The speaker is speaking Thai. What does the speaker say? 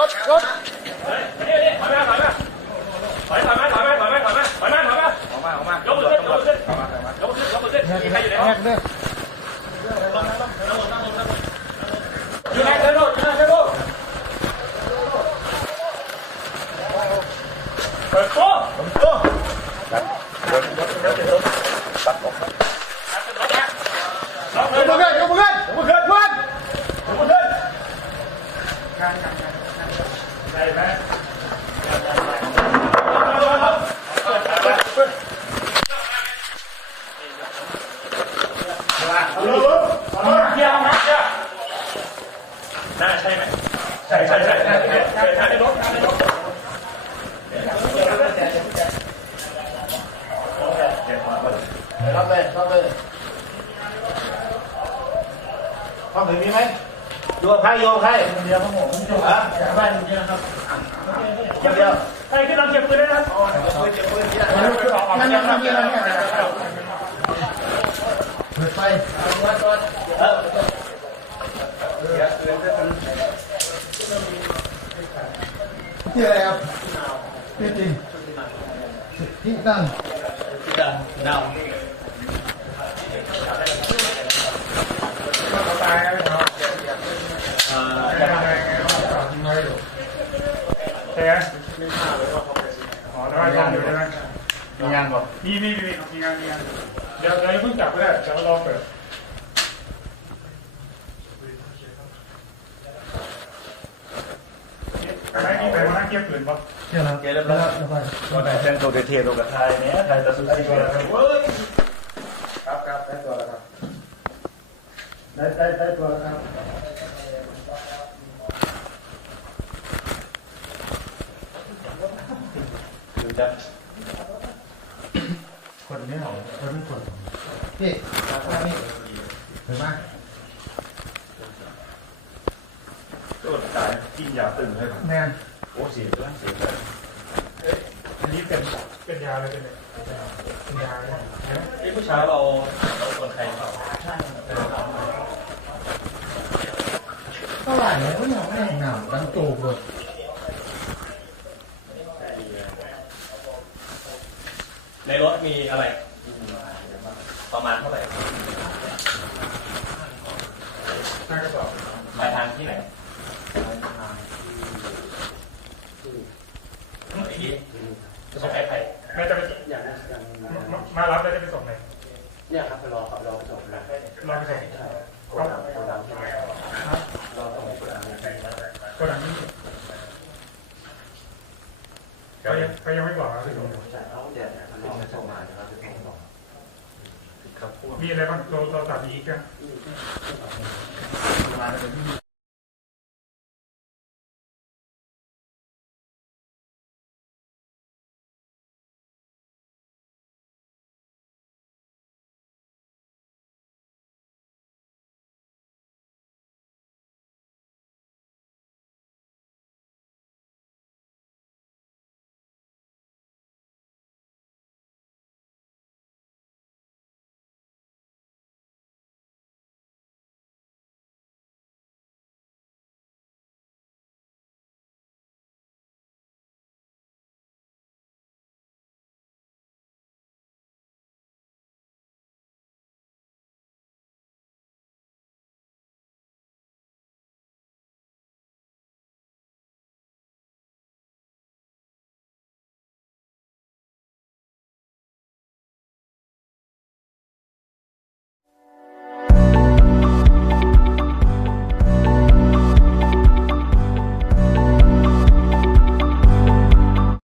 chốt chốt Come on, come on, come on, come on, come on. ลย ยกมือขึ้นยกมือขึ้นยกมือขึ้นวันยกมือขึ้น ได้ไหม เอาเลยเอาเลย เกี่ยวนะเกี่ยวน่าใช่ไหมใช่ใช่ใช่ใช่ใช่ใช่ใช่ในรถในรถ รับเลยรับเลยห้องไหนมีไหม โยนใครโยนใครเดียวครับผมฮะบ้านเดียวครับเดียวเดียวใครขึ้นลองเก็บปืนได้นะนั่นยังทำยังไงเนี่ยเปิดไฟที่อะไรครับที่จริงที่ตั้งตายแล้วเนาะ ใช่ไหมอ๋อแล้วก็ยังอยู่ใช่ไหมมีงานบ่มีมีมีมีงานมีงานเดี๋ยวเดี๋ยวเพิ่งจับก็ได้เดี๋ยวรอเปิดอะไรนี่ไปมานั่งเก็บปืนปะเกี่ยวแล้วเกี่ยวแล้วก็ได้เส้นตัวเทียนตัวกระทายเนี้ยไทยตะสุสีเว้ยครับครับได้ตัวแล้วครับได้ได้ได้ตัวแล้วครับ ดูจับคนไม่หอมคนไม่คนพี่มาข้างนี้ถึงไหมก็ตายกินยาตึงให้ผมแม่โอ้เสียแล้วเสียแล้วอันนี้เป็นเป็นยาอะไรเป็นเป็นยาอะไรไอ้ผู้ชายเราเราคนไทยเขาเท่าไหร่เนี่ยก็ยังไม่หนาวดังตูบเลย ในรถ มีอะไร ประมาณเท่าไหร่ใช่กระสอบปลายทางที่ไหนจะใช้ไผ่แม่จะไปมารับแล้วจะไปส่งไหนเนี่ยครับรอครับรอจบแล้วรอไปส่ง โกดังโกดังที่ไหนรอส่งโกดัง ก็ดังนี้ เขายังเขายังไม่บอกนะพี่ตรงแต่เอาเดี๋ยวรอส่งมานะครับจะส่งต่อครับพวกมีอะไรบ้างเราเราตัดอีกนะมาเป็นที่